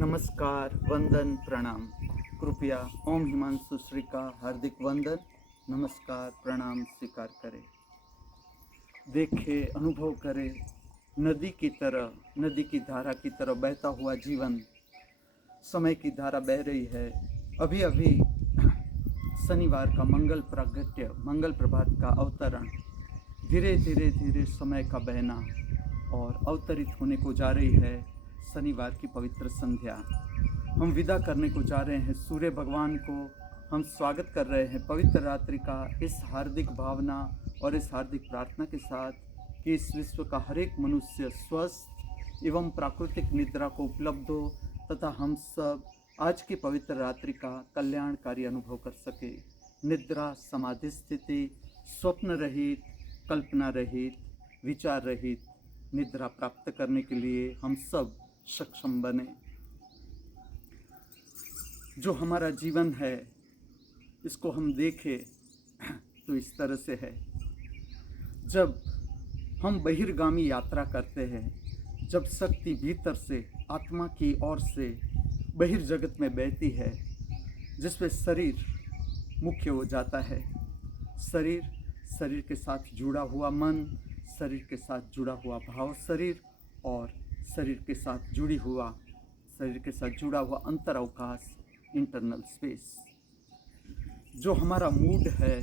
नमस्कार, वंदन, प्रणाम। कृपया ओम हिमांशु श्री का हार्दिक वंदन, नमस्कार, प्रणाम स्वीकार करें। देखे, अनुभव करे, नदी की तरह, नदी की धारा की तरह बहता हुआ जीवन। समय की धारा बह रही है। अभी अभी शनिवार का मंगल प्रागट्य, मंगल प्रभात का अवतरण, धीरे धीरे धीरे समय का बहना और अवतरित होने को जा रही है शनिवार की पवित्र संध्या। हम विदा करने को जा रहे हैं सूर्य भगवान को। हम स्वागत कर रहे हैं पवित्र रात्रि का इस हार्दिक भावना और इस हार्दिक प्रार्थना के साथ कि इस विश्व का हर एक मनुष्य स्वस्थ एवं प्राकृतिक निद्रा को उपलब्ध हो तथा हम सब आज की पवित्र रात्रि का कल्याणकारी अनुभव कर सके। निद्रा समाधि स्थिति, स्वप्न रहित, कल्पना रहित, विचार रहित निद्रा प्राप्त करने के लिए हम सब सक्षम बने। जो हमारा जीवन है इसको हम देखें तो इस तरह से है। जब हम बहिर्गामी यात्रा करते हैं, जब शक्ति भीतर से आत्मा की ओर से बहिर्जगत में बहती है, जिसमें शरीर मुख्य हो जाता है। शरीर के साथ जुड़ा हुआ मन, शरीर के साथ जुड़ा हुआ भाव शरीर और शरीर के साथ जुड़ा हुआ अंतर अवकाश, इंटरनल स्पेस। जो हमारा मूड है,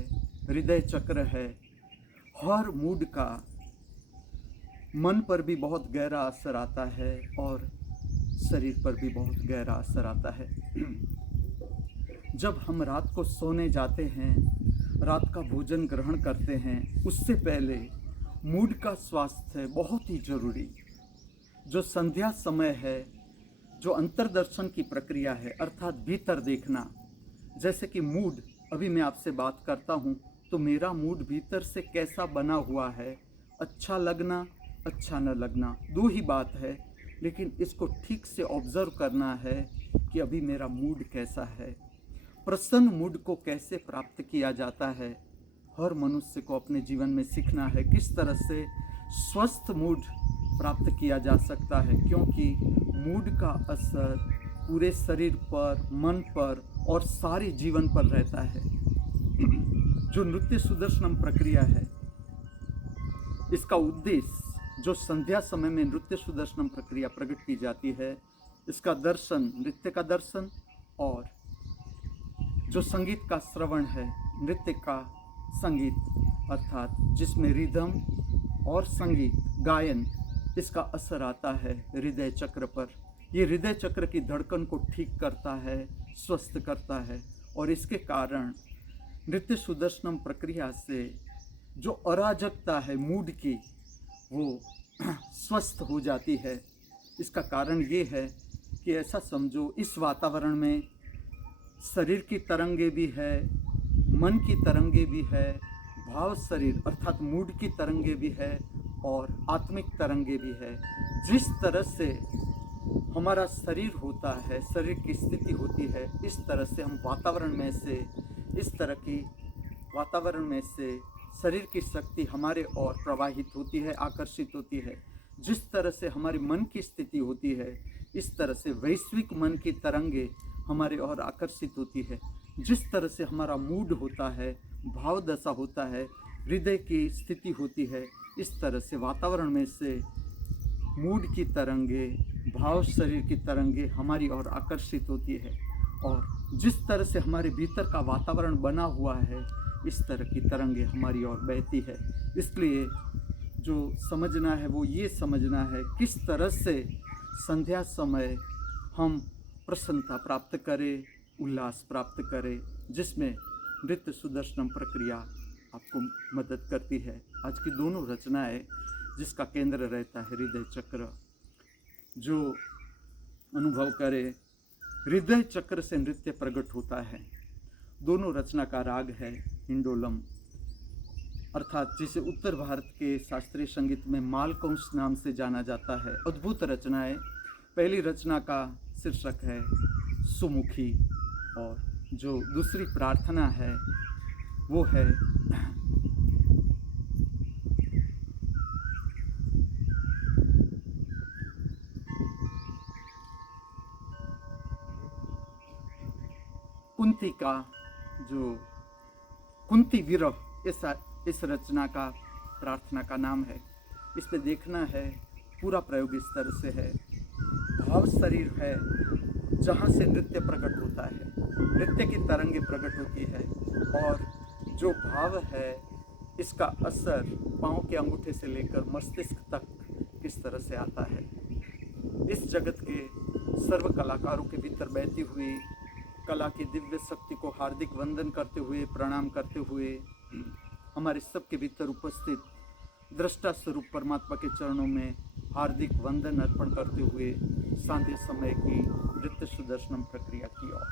हृदय चक्र है, हर मूड का मन पर भी बहुत गहरा असर आता है और शरीर पर भी बहुत गहरा असर आता है। जब हम रात को सोने जाते हैं, रात का भोजन ग्रहण करते हैं, उससे पहले मूड का स्वास्थ्य है बहुत ही जरूरी। जो संध्या समय है, जो अंतर्दर्शन की प्रक्रिया है, अर्थात भीतर देखना। जैसे कि मूड, अभी मैं आपसे बात करता हूँ तो मेरा मूड भीतर से कैसा बना हुआ है, अच्छा लगना, अच्छा न लगना, दो ही बात है। लेकिन इसको ठीक से ऑब्जर्व करना है कि अभी मेरा मूड कैसा है। प्रसन्न मूड को कैसे प्राप्त किया जाता है, हर मनुष्य को अपने जीवन में सीखना है। किस तरह से स्वस्थ मूड प्राप्त किया जा सकता है, क्योंकि मूड का असर पूरे शरीर पर, मन पर और सारे जीवन पर रहता है। जो नृत्य सुदर्शनम प्रक्रिया है, इसका उद्देश्य, जो संध्या समय में नृत्य सुदर्शनम प्रक्रिया प्रकट की जाती है, इसका दर्शन, नृत्य का दर्शन और जो संगीत का श्रवण है, नृत्य का संगीत, अर्थात जिसमें रिदम और संगीत गायन, इसका असर आता है हृदय चक्र पर। ये हृदय चक्र की धड़कन को ठीक करता है, स्वस्थ करता है और इसके कारण नृत्य सुदर्शनम प्रक्रिया से जो अराजकता है मूड की, वो स्वस्थ हो जाती है। इसका कारण ये है कि ऐसा समझो, इस वातावरण में शरीर की तरंगे भी है, मन की तरंगे भी है, भाव शरीर अर्थात मूड की तरंगे भी है और आत्मिक तरंगे भी है। जिस तरह से हमारा शरीर होता है, शरीर की स्थिति होती है, इस तरह से हम वातावरण में से शरीर की शक्ति हमारे ओर प्रवाहित होती है, आकर्षित होती है। जिस तरह से हमारे मन की स्थिति होती है, इस तरह से वैश्विक मन की तरंगे हमारे ओर आकर्षित होती है। जिस तरह से हमारा मूड होता है, भाव दशा होता है, हृदय की स्थिति होती है, इस तरह से वातावरण में से मूड की तरंगे, भाव शरीर की तरंगे हमारी ओर आकर्षित होती है। और जिस तरह से हमारे भीतर का वातावरण बना हुआ है, इस तरह की तरंगे हमारी ओर बहती है। इसलिए जो समझना है वो ये समझना है, किस तरह से संध्या समय हम प्रसन्नता प्राप्त करें, उल्लास प्राप्त करें, जिसमें नृत्य सुदर्शनम प्रक्रिया आपको मदद करती है। आज की दोनों रचनाएं, जिसका केंद्र रहता है हृदय चक्र, जो अनुभव करे, हृदय चक्र से नृत्य प्रकट होता है। दोनों रचना का राग है हिंडोलम, अर्थात जिसे उत्तर भारत के शास्त्रीय संगीत में मालकंस नाम से जाना जाता है। अद्भुत रचनाएं। पहली रचना का शीर्षक है सुमुखी और जो दूसरी प्रार्थना है वो है कुंती का जो कुंती विरह इस रचना का प्रार्थना का नाम है। इस पे देखना है, पूरा प्रयोग इस तरह से है। भाव शरीर है जहाँ से नृत्य प्रकट होता है, नृत्य की तरंगे प्रकट होती है, और जो भाव है इसका असर पाँव के अंगूठे से लेकर मस्तिष्क तक किस तरह से आता है। इस जगत के सर्व कलाकारों के भीतर बहती हुई कला की दिव्य शक्ति को हार्दिक वंदन करते हुए, प्रणाम करते हुए, हमारे सबके भीतर उपस्थित दृष्टा स्वरूप परमात्मा के चरणों में हार्दिक वंदन अर्पण करते हुए सांध्य समय की नृत्य सुदर्शनम प्रक्रिया की ओर